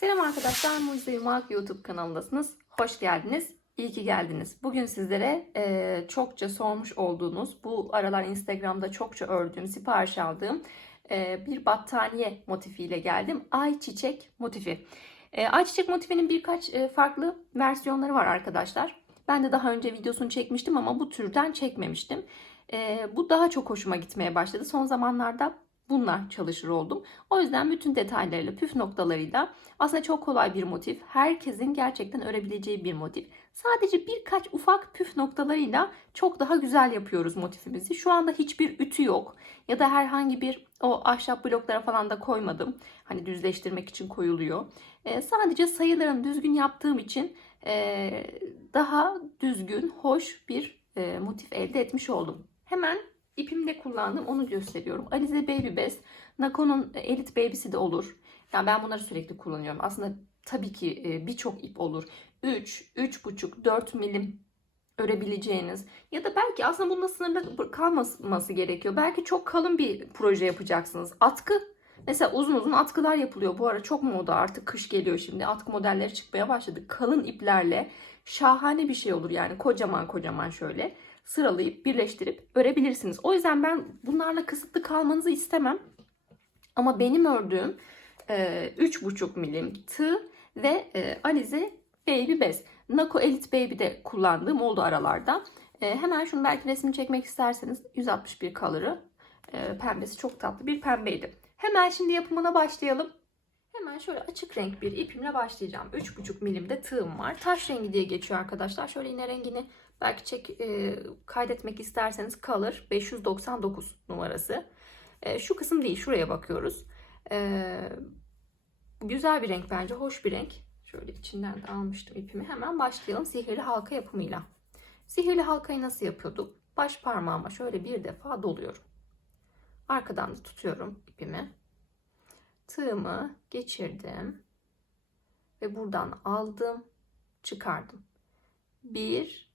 Selam arkadaşlar, Mucize Yumak YouTube kanalındasınız. Hoş geldiniz, iyi ki geldiniz. Bugün sizlere e, çokça sormuş olduğunuz, bu aralar Instagram'da çokça ördüğüm, sipariş aldığım e, bir battaniye motifiyle geldim. Ayçiçek motifi. E, ayçiçek motifinin birkaç e, farklı versiyonları var arkadaşlar. Ben de daha önce videosunu çekmiştim ama bu türden çekmemiştim. E, bu daha çok hoşuma gitmeye başladı. Son zamanlarda bunlar çalışır oldum. O yüzden bütün detaylarıyla, püf noktalarıyla aslında çok kolay bir motif. Herkesin gerçekten örebileceği bir motif. Sadece birkaç ufak püf noktalarıyla çok daha güzel yapıyoruz motifimizi. Şu anda hiçbir ütü yok. Ya da herhangi bir o ahşap bloklara falan da koymadım. Hani düzleştirmek için koyuluyor. Ee, sadece sayılarını düzgün yaptığım için e, daha düzgün, hoş bir e, motif elde etmiş oldum. Hemen ipimde kullandım onu gösteriyorum. Alize Baby Best. Nako'nun Elite Baby'si de olur. Yani ben bunları sürekli kullanıyorum. Aslında tabii ki e, birçok ip olur. 3, 3,5, 4 milim örebileceğiniz ya da belki aslında bununla sınırlı kalmaması gerekiyor. Belki çok kalın bir proje yapacaksınız. Atkı Mesela uzun uzun atkılar yapılıyor. Bu ara çok moda artık kış geliyor şimdi. Atkı modelleri çıkmaya başladı. Kalın iplerle şahane bir şey olur yani kocaman kocaman şöyle sıralayıp birleştirip örebilirsiniz. O yüzden ben bunlarla kısıtlı kalmanızı istemem. Ama benim ördüğüm e, 3,5 milim tığ ve e, Alize Baby Bez. Nako Elite Baby'de kullandığım oldu aralarda. E, hemen şunu belki resmini çekmek isterseniz 161 color'ı e, pembesi çok tatlı bir pembeydi. Hemen şimdi yapımına başlayalım. Hemen şöyle açık renk bir ipimle başlayacağım. 3,5 milimde tığım var. Taş rengi diye geçiyor arkadaşlar. Şöyle yine rengini belki çek e, kaydetmek isterseniz kalır. 599 numarası. E, şu kısım değil. Şuraya bakıyoruz. E, güzel bir renk bence. Hoş bir renk. Şöyle içinden de almıştım ipimi. Hemen başlayalım sihirli halka yapımıyla. Sihirli halkayı nasıl yapıyorduk? Baş parmağıma şöyle bir defa doluyorum. Arkadan da tutuyorum ipimi. Tığımı geçirdim. Ve buradan aldım. Çıkardım. Bir,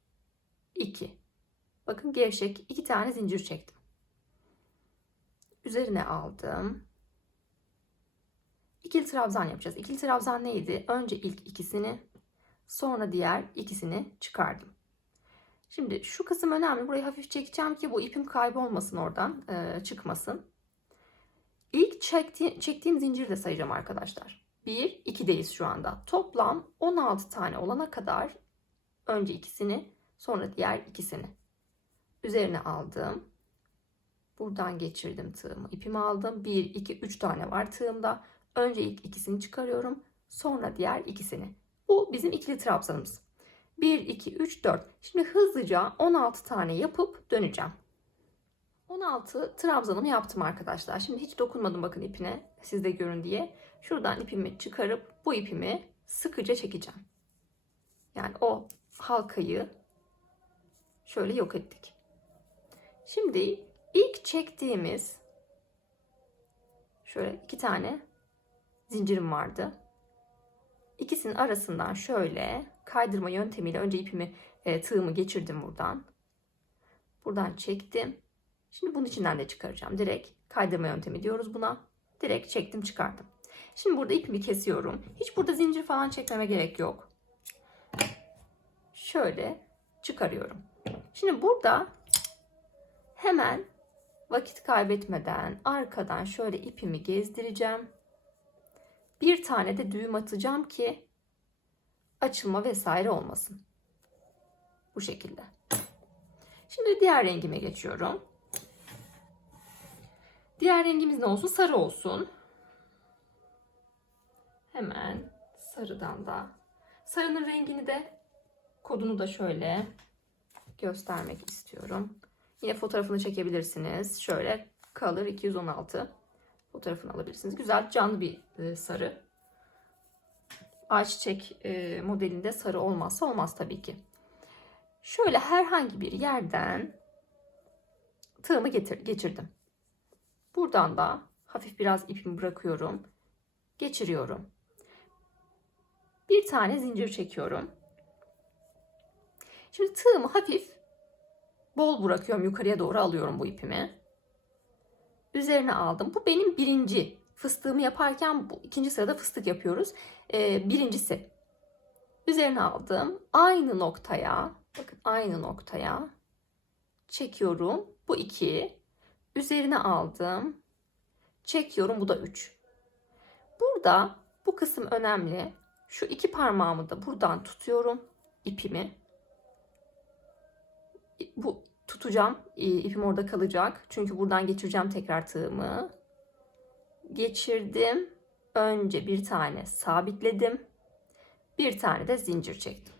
iki. Bakın gevşek iki tane zincir çektim. Üzerine aldım. İkili trabzan yapacağız. İkili trabzan neydi? Önce ilk ikisini, sonra diğer ikisini çıkardım. Şimdi şu kısım önemli. Burayı hafif çekeceğim ki bu ipim kaybolmasın oradan, e, çıkmasın. İlk çekti, çektiğim zinciri de sayacağım arkadaşlar. 1, 2'deyiz şu anda. Toplam 16 tane olana kadar önce ikisini, sonra diğer ikisini. Üzerine aldım. Buradan geçirdim tığımı. İpimi aldım. 1, 2, 3 tane var tığımda. Önce ilk ikisini çıkarıyorum. Sonra diğer ikisini. Bu bizim ikili trabzanımız. 1, 2, 3, 4. Şimdi hızlıca 16 tane yapıp döneceğim. 16 trabzanımı yaptım arkadaşlar. Şimdi hiç dokunmadım bakın ipine. Siz de görün diye. Şuradan ipimi çıkarıp bu ipimi sıkıca çekeceğim. Yani o halkayı şöyle yok ettik. Şimdi ilk çektiğimiz şöyle iki tane zincirim vardı. İkisinin arasından şöyle kaydırma yöntemiyle önce ipimi e, tığımı geçirdim buradan. Buradan çektim. Şimdi bunun içinden de çıkaracağım. Direkt kaydırma yöntemi diyoruz buna. Direkt çektim çıkardım. Şimdi burada ipimi kesiyorum. Hiç burada zincir falan çekmeme gerek yok. Şöyle çıkarıyorum. Şimdi burada hemen vakit kaybetmeden arkadan şöyle ipimi gezdireceğim. Bir tane de düğüm atacağım ki açılma vesaire olmasın. Bu şekilde. Şimdi diğer rengime geçiyorum. Diğer rengimiz ne olsun? Sarı olsun. Hemen sarıdan da. Sarının rengini de kodunu da şöyle göstermek istiyorum. Yine fotoğrafını çekebilirsiniz. Şöyle Color 216 fotoğrafını alabilirsiniz. Güzel canlı bir e, sarı. Ayçiçek e, modelinde sarı olmazsa olmaz tabii ki. Şöyle herhangi bir yerden tığımı getir, geçirdim. Buradan da hafif biraz ipimi bırakıyorum. Geçiriyorum. Bir tane zincir çekiyorum. Şimdi tığımı hafif bol bırakıyorum. Yukarıya doğru alıyorum bu ipimi. Üzerine aldım. Bu benim birinci fıstığımı yaparken bu ikinci sırada fıstık yapıyoruz. Ee, birincisi üzerine aldım. Aynı noktaya bakın aynı noktaya çekiyorum. Bu iki. Üzerine aldım. Çekiyorum. Bu da üç. Burada bu kısım önemli. Şu iki parmağımı da buradan tutuyorum. ipimi. Bu tutacağım. İpim orada kalacak. Çünkü buradan geçireceğim tekrar tığımı. Geçirdim. Önce bir tane sabitledim. Bir tane de zincir çektim.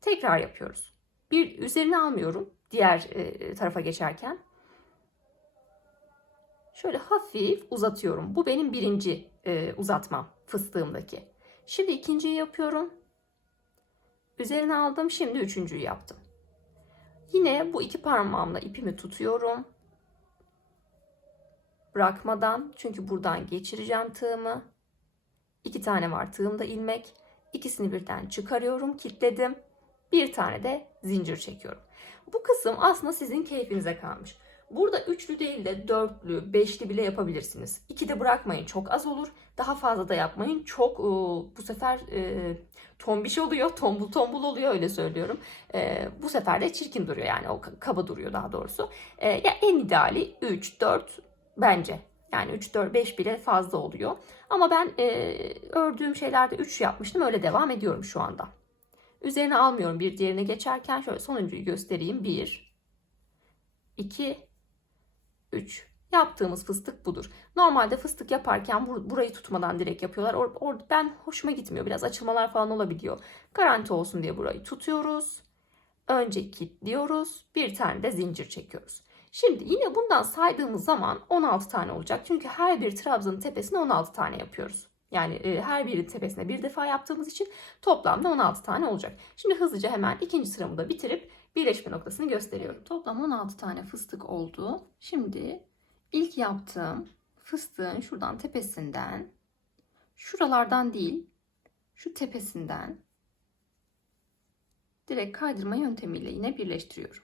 Tekrar yapıyoruz. Bir üzerine almıyorum diğer e, tarafa geçerken. Şöyle hafif uzatıyorum. Bu benim birinci e, uzatmam fıstığımdaki. Şimdi ikinciyi yapıyorum. Üzerine aldım. Şimdi üçüncüyü yaptım. Yine bu iki parmağımla ipimi tutuyorum. Bırakmadan çünkü buradan geçireceğim tığımı. İki tane var tığımda ilmek. İkisini birden çıkarıyorum, kilitledim. Bir tane de zincir çekiyorum. Bu kısım aslında sizin keyfinize kalmış. Burada üçlü değil de dörtlü, beşli bile yapabilirsiniz. İki de bırakmayın çok az olur. Daha fazla da yapmayın. Çok bu sefer e, tombiş oluyor, tombul tombul oluyor öyle söylüyorum. E, bu sefer de çirkin duruyor yani o kaba duruyor daha doğrusu. E, ya en ideali 3, 4 bence. Yani 3, 4, 5 bile fazla oluyor. Ama ben e, ördüğüm şeylerde 3 yapmıştım. Öyle devam ediyorum şu anda. Üzerine almıyorum bir diğerine geçerken şöyle sonuncuyu göstereyim. 1, 2, 3. Yaptığımız fıstık budur. Normalde fıstık yaparken bur burayı tutmadan direkt yapıyorlar. Or or ben hoşuma gitmiyor. Biraz açılmalar falan olabiliyor. Garanti olsun diye burayı tutuyoruz. Önce kilitliyoruz. Bir tane de zincir çekiyoruz. Şimdi yine bundan saydığımız zaman 16 tane olacak. Çünkü her bir trabzanın tepesine 16 tane yapıyoruz. Yani e, her birinin tepesine bir defa yaptığımız için toplamda 16 tane olacak. Şimdi hızlıca hemen ikinci sıramı da bitirip birleşme noktasını gösteriyorum. Toplam 16 tane fıstık oldu. Şimdi ilk yaptığım fıstığın şuradan tepesinden şuralardan değil şu tepesinden direkt kaydırma yöntemiyle yine birleştiriyorum.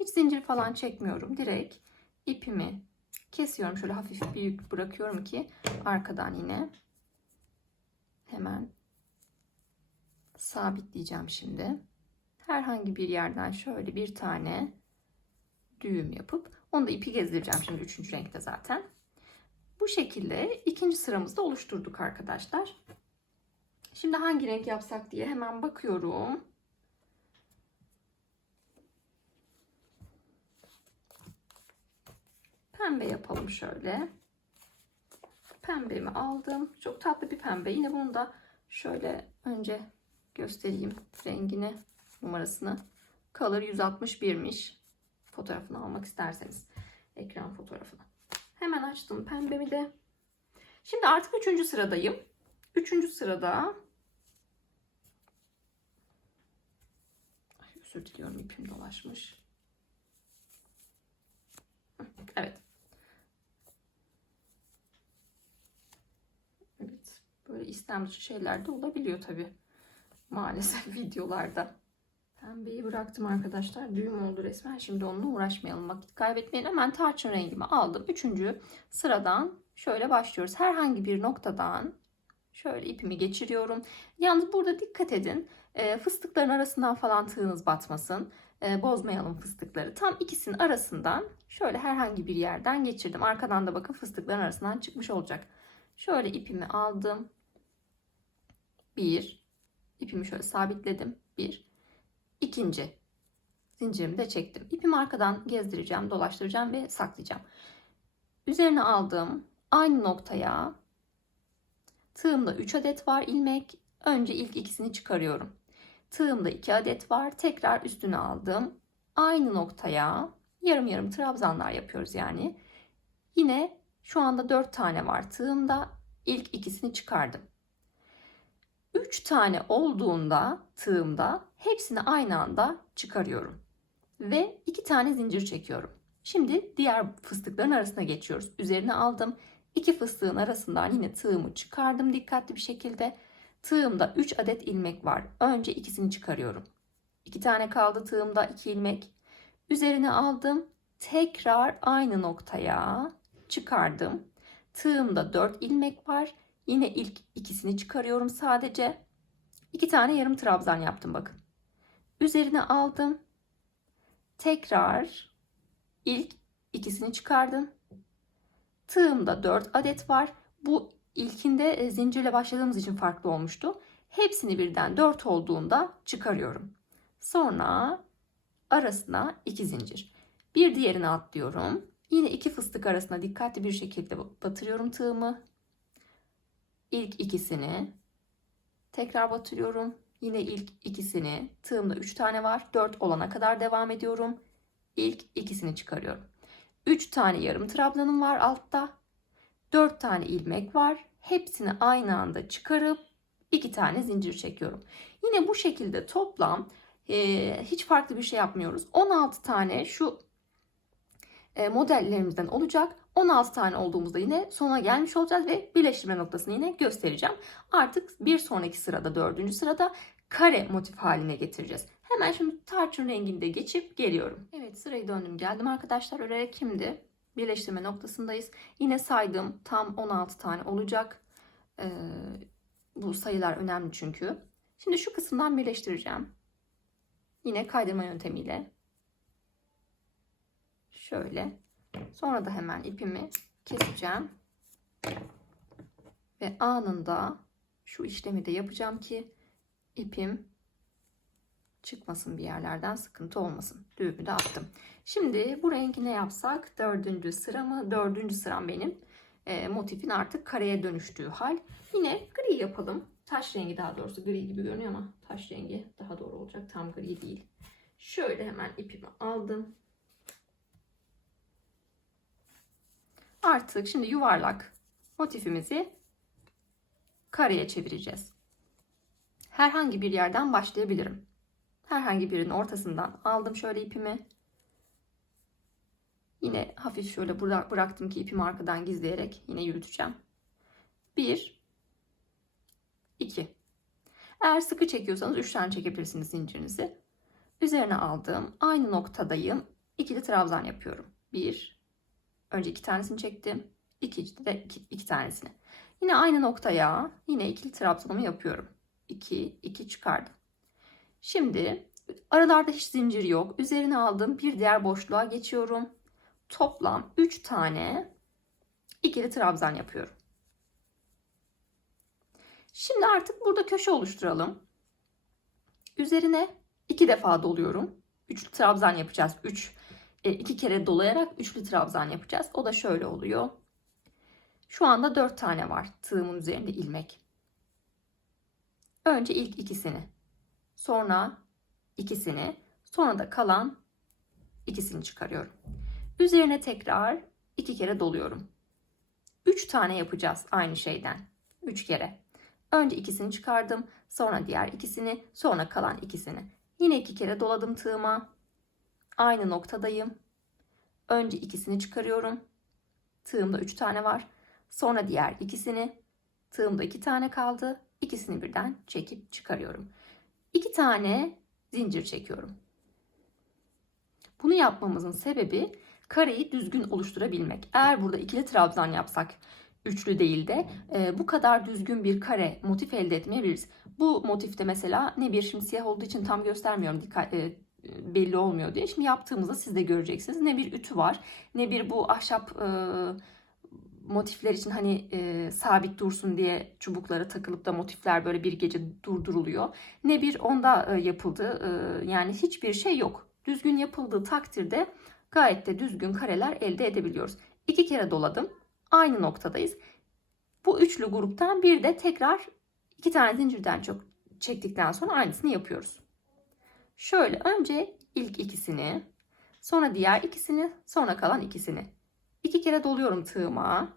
Hiç zincir falan çekmiyorum. Direkt ipimi kesiyorum. Şöyle hafif bir yük bırakıyorum ki arkadan yine hemen sabitleyeceğim şimdi. Herhangi bir yerden şöyle bir tane düğüm yapıp onu da ipi gezdireceğim şimdi üçüncü renkte zaten. Bu şekilde ikinci sıramızda oluşturduk arkadaşlar. Şimdi hangi renk yapsak diye hemen bakıyorum. Pembe yapalım şöyle. Pembemi aldım. Çok tatlı bir pembe. Yine bunu da şöyle önce göstereyim rengini, numarasını. Color 161'miş. Fotoğrafını almak isterseniz. Ekran fotoğrafını. Hemen açtım pembemi de. Şimdi artık üçüncü sıradayım. Üçüncü sırada Ay, özür diliyorum ipim dolaşmış. Evet. Evet. Böyle istem dışı şeyler de olabiliyor tabi. Maalesef videolarda. Pembeyi bıraktım arkadaşlar. Düğüm oldu resmen. Şimdi onunla uğraşmayalım. Vakit kaybetmeyin. Hemen tarçın rengimi aldım. Üçüncü sıradan şöyle başlıyoruz. Herhangi bir noktadan şöyle ipimi geçiriyorum. Yalnız burada dikkat edin. E, fıstıkların arasından falan tığınız batmasın. E, bozmayalım fıstıkları. Tam ikisinin arasından şöyle herhangi bir yerden geçirdim. Arkadan da bakın fıstıkların arasından çıkmış olacak. Şöyle ipimi aldım. Bir. İpimi şöyle sabitledim. Bir. İkinci. Zincirimi de çektim. İpimi arkadan gezdireceğim, dolaştıracağım ve saklayacağım. Üzerine aldım. Aynı noktaya tığımda 3 adet var ilmek. Önce ilk ikisini çıkarıyorum. Tığımda 2 adet var. Tekrar üstüne aldım. Aynı noktaya yarım yarım trabzanlar yapıyoruz yani. Yine şu anda 4 tane var tığımda. İlk ikisini çıkardım. 3 tane olduğunda tığımda hepsini aynı anda çıkarıyorum. Ve 2 tane zincir çekiyorum. Şimdi diğer fıstıkların arasına geçiyoruz. Üzerine aldım. İki fıstığın arasından yine tığımı çıkardım dikkatli bir şekilde. Tığımda 3 adet ilmek var. Önce ikisini çıkarıyorum. 2 tane kaldı tığımda 2 ilmek. Üzerine aldım. Tekrar aynı noktaya çıkardım. Tığımda 4 ilmek var. Yine ilk ikisini çıkarıyorum sadece. 2 tane yarım trabzan yaptım bakın. Üzerine aldım. Tekrar ilk ikisini çıkardım. Tığımda 4 adet var. Bu ilkinde e, zincirle başladığımız için farklı olmuştu. Hepsini birden 4 olduğunda çıkarıyorum. Sonra arasına 2 zincir. Bir diğerini atlıyorum. Yine iki fıstık arasına dikkatli bir şekilde batırıyorum tığımı. İlk ikisini tekrar batırıyorum. Yine ilk ikisini tığımda 3 tane var. 4 olana kadar devam ediyorum. İlk ikisini çıkarıyorum. 3 tane yarım trabzanım var altta. 4 tane ilmek var. Hepsini aynı anda çıkarıp 2 tane zincir çekiyorum. Yine bu şekilde toplam e, hiç farklı bir şey yapmıyoruz. 16 tane şu e, modellerimizden olacak. 16 tane olduğumuzda yine sona gelmiş olacağız ve birleştirme noktasını yine göstereceğim. Artık bir sonraki sırada dördüncü sırada kare motif haline getireceğiz. Hemen şimdi tarçın renginde geçip geliyorum. Evet sırayı döndüm geldim arkadaşlar. Örerek şimdi birleştirme noktasındayız. Yine saydım tam 16 tane olacak. Ee, bu sayılar önemli çünkü. Şimdi şu kısımdan birleştireceğim. Yine kaydırma yöntemiyle şöyle. Sonra da hemen ipimi keseceğim. Ve anında şu işlemi de yapacağım ki ipim çıkmasın bir yerlerden sıkıntı olmasın. Düğümü de attım. Şimdi bu rengi ne yapsak? Dördüncü sıramı. Dördüncü sıram benim. E, motifin artık kareye dönüştüğü hal. Yine gri yapalım. Taş rengi daha doğrusu gri gibi görünüyor ama taş rengi daha doğru olacak. Tam gri değil. Şöyle hemen ipimi aldım. Artık şimdi yuvarlak motifimizi kareye çevireceğiz. Herhangi bir yerden başlayabilirim. Herhangi birinin ortasından aldım şöyle ipimi. Yine hafif şöyle bıraktım ki ipimi arkadan gizleyerek yine yürüteceğim. 1 2 Eğer sıkı çekiyorsanız 3 tane çekebilirsiniz zincirinizi. Üzerine aldığım aynı noktadayım. İkili trabzan yapıyorum. 1 Önce iki tanesini çektim. İkinci de iki, iki tanesini. Yine aynı noktaya yine ikili trabzanımı yapıyorum. 2 2 çıkardım. Şimdi aralarda hiç zincir yok. Üzerine aldım. Bir diğer boşluğa geçiyorum. Toplam 3 tane ikili trabzan yapıyorum. Şimdi artık burada köşe oluşturalım. Üzerine iki defa doluyorum. Üçlü trabzan yapacağız. 3 e, iki kere dolayarak üçlü trabzan yapacağız. O da şöyle oluyor. Şu anda dört tane var tığımın üzerinde ilmek. Önce ilk ikisini, sonra ikisini, sonra da kalan ikisini çıkarıyorum. Üzerine tekrar iki kere doluyorum. Üç tane yapacağız aynı şeyden. Üç kere. Önce ikisini çıkardım, sonra diğer ikisini, sonra kalan ikisini. Yine iki kere doladım tığıma. Aynı noktadayım. Önce ikisini çıkarıyorum. Tığımda 3 tane var. Sonra diğer ikisini. Tığımda 2 tane kaldı. İkisini birden çekip çıkarıyorum. 2 tane zincir çekiyorum. Bunu yapmamızın sebebi kareyi düzgün oluşturabilmek. Eğer burada ikili trabzan yapsak üçlü değil de e, bu kadar düzgün bir kare motif elde etmeyebiliriz. Bu motifte mesela ne bir şimdi siyah olduğu için tam göstermiyorum dikkat e, belli olmuyor diye. Şimdi yaptığımızda siz de göreceksiniz. Ne bir ütü var ne bir bu ahşap e, motifler için hani e, sabit dursun diye çubuklara takılıp da motifler böyle bir gece durduruluyor. Ne bir onda e, yapıldı. E, yani hiçbir şey yok. Düzgün yapıldığı takdirde gayet de düzgün kareler elde edebiliyoruz. İki kere doladım. Aynı noktadayız. Bu üçlü gruptan bir de tekrar iki tane zincirden çok çektikten sonra aynısını yapıyoruz. Şöyle önce ilk ikisini, sonra diğer ikisini, sonra kalan ikisini. İki kere doluyorum tığıma.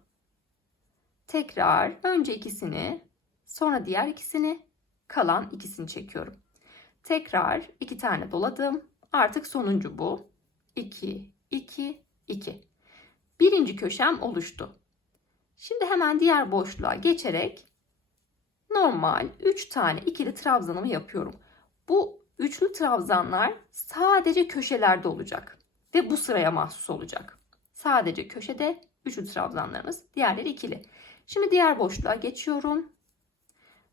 Tekrar önce ikisini, sonra diğer ikisini, kalan ikisini çekiyorum. Tekrar iki tane doladım. Artık sonuncu bu. 2 2 2. Birinci köşem oluştu. Şimdi hemen diğer boşluğa geçerek normal 3 tane ikili trabzanımı yapıyorum. Bu Üçlü trabzanlar sadece köşelerde olacak ve bu sıraya mahsus olacak. Sadece köşede Üçlü trabzanlarımız. Diğerleri ikili. Şimdi diğer boşluğa geçiyorum.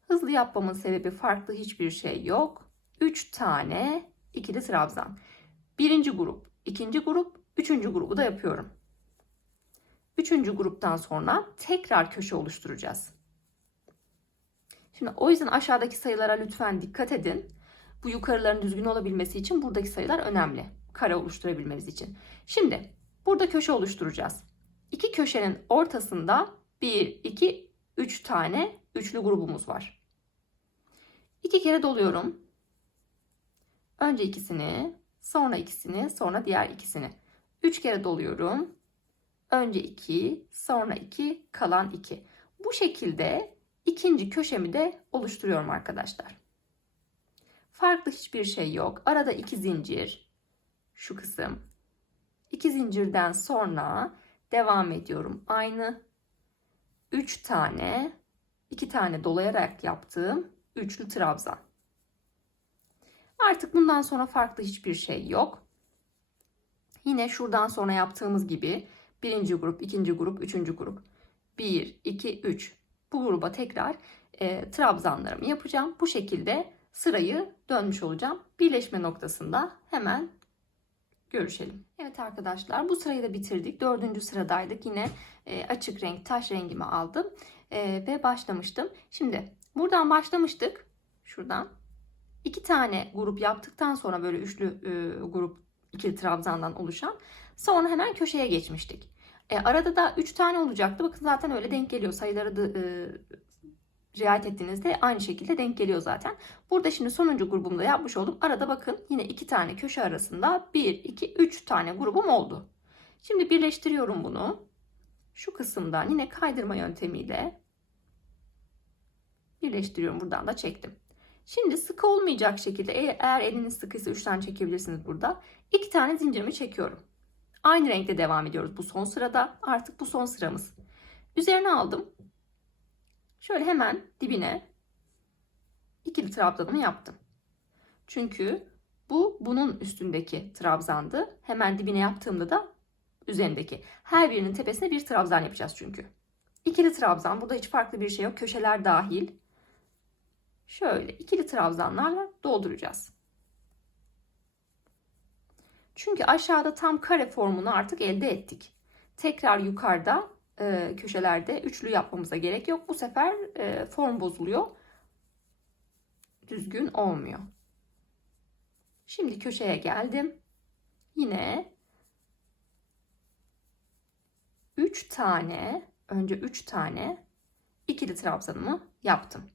Hızlı yapmamın sebebi farklı hiçbir şey yok. 3 tane ikili trabzan. Birinci grup, ikinci grup, üçüncü grubu da yapıyorum. Üçüncü gruptan sonra tekrar köşe oluşturacağız. Şimdi o yüzden aşağıdaki sayılara lütfen dikkat edin. Bu yukarıların düzgün olabilmesi için buradaki sayılar önemli. Kare oluşturabilmemiz için. Şimdi burada köşe oluşturacağız. İki köşenin ortasında 1, 2, 3 tane üçlü grubumuz var. İki kere doluyorum. Önce ikisini, sonra ikisini, sonra diğer ikisini. Üç kere doluyorum. Önce 2, sonra 2, kalan 2. Bu şekilde ikinci köşemi de oluşturuyorum arkadaşlar. Farklı hiçbir şey yok. Arada iki zincir. Şu kısım. İki zincirden sonra devam ediyorum. Aynı 3 tane, 2 tane dolayarak yaptığım üçlü trabzan. Artık bundan sonra farklı hiçbir şey yok. Yine şuradan sonra yaptığımız gibi birinci grup, ikinci grup, üçüncü grup. 1, 2, 3. Bu gruba tekrar e, trabzanlarımı yapacağım. Bu şekilde sırayı dönmüş olacağım. Birleşme noktasında hemen görüşelim. Evet arkadaşlar bu sırayı da bitirdik. Dördüncü sıradaydık. Yine e, açık renk taş rengimi aldım e, ve başlamıştım. Şimdi buradan başlamıştık. Şuradan iki tane grup yaptıktan sonra böyle üçlü e, grup ikili trabzandan oluşan sonra hemen köşeye geçmiştik. E, arada da üç tane olacaktı. Bakın zaten öyle denk geliyor. Sayıları da e, riayet ettiğinizde aynı şekilde denk geliyor zaten. Burada şimdi sonuncu grubumda yapmış oldum. Arada bakın yine iki tane köşe arasında 1, 2, 3 tane grubum oldu. Şimdi birleştiriyorum bunu. Şu kısımdan yine kaydırma yöntemiyle birleştiriyorum. Buradan da çektim. Şimdi sıkı olmayacak şekilde eğer eliniz sıkıysa 3 tane çekebilirsiniz burada. 2 tane zincirimi çekiyorum. Aynı renkte devam ediyoruz bu son sırada. Artık bu son sıramız. Üzerine aldım. Şöyle hemen dibine ikili trabzanımı yaptım. Çünkü bu bunun üstündeki trabzandı. Hemen dibine yaptığımda da üzerindeki. Her birinin tepesine bir trabzan yapacağız çünkü. İkili trabzan. Burada hiç farklı bir şey yok. Köşeler dahil. Şöyle ikili trabzanlarla dolduracağız. Çünkü aşağıda tam kare formunu artık elde ettik. Tekrar yukarıda e, köşelerde üçlü yapmamıza gerek yok. Bu sefer e, form bozuluyor. Düzgün olmuyor. Şimdi köşeye geldim. Yine 3 tane, önce 3 tane ikili trabzanımı yaptım.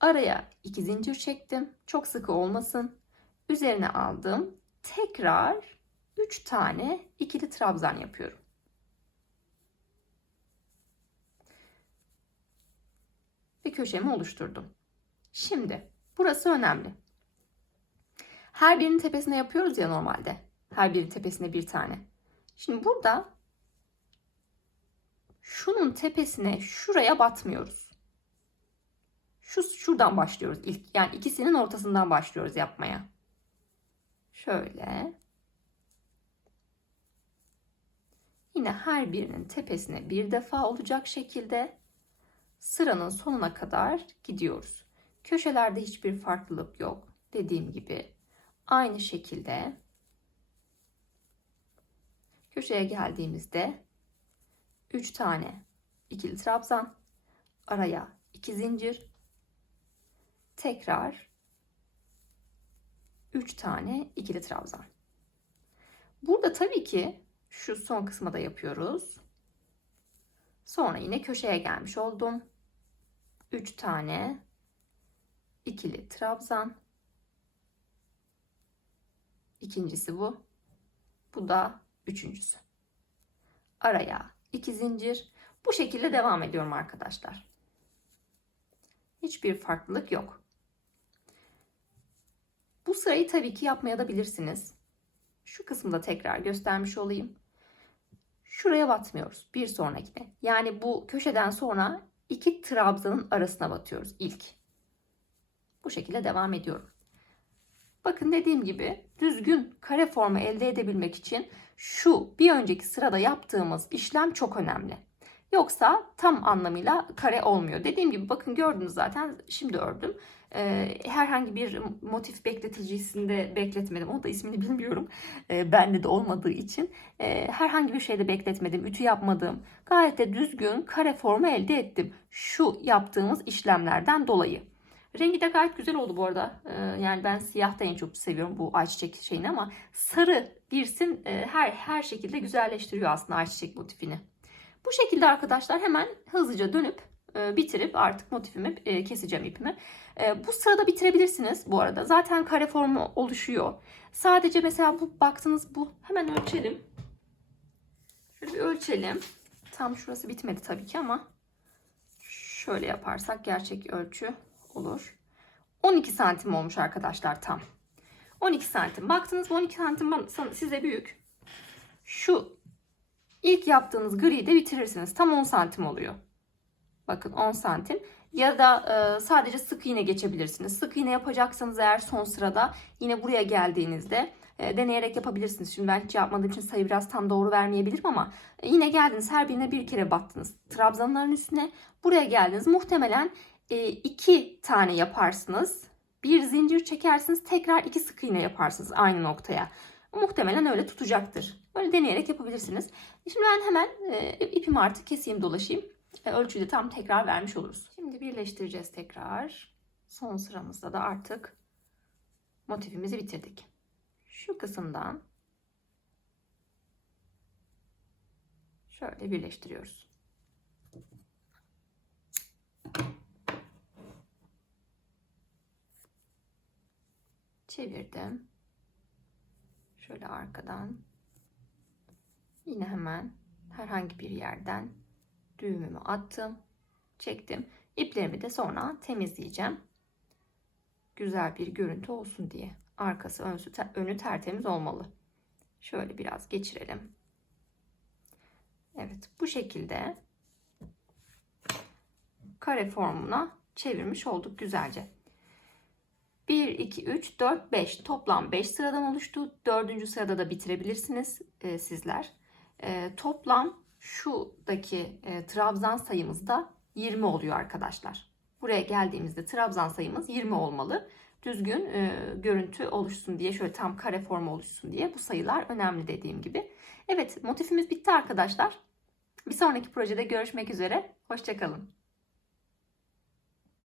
Araya 2 zincir çektim. Çok sıkı olmasın. Üzerine aldım. Tekrar 3 tane ikili trabzan yapıyorum. Ve köşemi oluşturdum. Şimdi burası önemli. Her birinin tepesine yapıyoruz ya normalde. Her birinin tepesine bir tane. Şimdi burada şunun tepesine şuraya batmıyoruz. Şu şuradan başlıyoruz ilk. Yani ikisinin ortasından başlıyoruz yapmaya. Şöyle. Yine her birinin tepesine bir defa olacak şekilde sıranın sonuna kadar gidiyoruz. Köşelerde hiçbir farklılık yok. Dediğim gibi aynı şekilde köşeye geldiğimizde 3 tane ikili trabzan, araya 2 zincir, tekrar 3 tane ikili trabzan. Burada tabii ki şu son kısmı da yapıyoruz. Sonra yine köşeye gelmiş oldum. 3 tane ikili trabzan. İkincisi bu. Bu da üçüncüsü. Araya iki zincir. Bu şekilde devam ediyorum arkadaşlar. Hiçbir farklılık yok. Bu sırayı tabii ki yapmaya da bilirsiniz. Şu kısımda tekrar göstermiş olayım. Şuraya batmıyoruz. Bir sonrakine. Yani bu köşeden sonra iki trabzanın arasına batıyoruz ilk. Bu şekilde devam ediyorum. Bakın dediğim gibi düzgün kare formu elde edebilmek için şu bir önceki sırada yaptığımız işlem çok önemli. Yoksa tam anlamıyla kare olmuyor. Dediğim gibi bakın gördünüz zaten şimdi ördüm. Ee, herhangi bir motif bekleticisinde bekletmedim. O da ismini bilmiyorum. Ee, bende de olmadığı için. Ee, herhangi bir şeyde bekletmedim. Ütü yapmadım. Gayet de düzgün kare formu elde ettim. Şu yaptığımız işlemlerden dolayı. Rengi de gayet güzel oldu bu arada. Yani ben siyah da en çok seviyorum bu ayçiçek şeyini ama sarı girsin e, her her şekilde güzelleştiriyor aslında ayçiçek motifini. Bu şekilde arkadaşlar hemen hızlıca dönüp e, bitirip artık motifimi e, keseceğim ipimi. E, bu sırada bitirebilirsiniz bu arada. Zaten kare formu oluşuyor. Sadece mesela bu baktınız bu hemen ölçelim. Şöyle bir ölçelim. Tam şurası bitmedi tabii ki ama şöyle yaparsak gerçek ölçü olur. 12 santim olmuş arkadaşlar tam. 12 santim. Baktınız bu 12 santim size büyük. Şu ilk yaptığınız griyi de bitirirsiniz. Tam 10 santim oluyor. Bakın 10 santim. Ya da e, sadece sık iğne geçebilirsiniz. Sık iğne yapacaksanız eğer son sırada yine buraya geldiğinizde e, deneyerek yapabilirsiniz. Şimdi ben hiç yapmadığım için sayı biraz tam doğru vermeyebilirim ama e, yine geldiniz her birine bir kere battınız. Trabzanların üstüne buraya geldiniz. Muhtemelen e, iki tane yaparsınız. Bir zincir çekersiniz. Tekrar iki sık iğne yaparsınız aynı noktaya. Muhtemelen öyle tutacaktır. Böyle deneyerek yapabilirsiniz. Şimdi ben hemen ipimi artık keseyim dolaşayım. Ölçüyü de tam tekrar vermiş oluruz. Şimdi birleştireceğiz tekrar. Son sıramızda da artık motifimizi bitirdik. Şu kısımdan şöyle birleştiriyoruz. Çevirdim. Şöyle arkadan yine hemen herhangi bir yerden düğümümü attım, çektim. İplerimi de sonra temizleyeceğim. Güzel bir görüntü olsun diye. Arkası önü, önü tertemiz olmalı. Şöyle biraz geçirelim. Evet bu şekilde kare formuna çevirmiş olduk güzelce. 1, 2, 3, 4, 5 toplam 5 sıradan oluştu. 4. sırada da bitirebilirsiniz e, sizler. E, toplam şuradaki e, trabzan sayımız da 20 oluyor arkadaşlar. Buraya geldiğimizde trabzan sayımız 20 olmalı. Düzgün e, görüntü oluşsun diye şöyle tam kare formu oluşsun diye bu sayılar önemli dediğim gibi. Evet motifimiz bitti arkadaşlar. Bir sonraki projede görüşmek üzere. Hoşçakalın.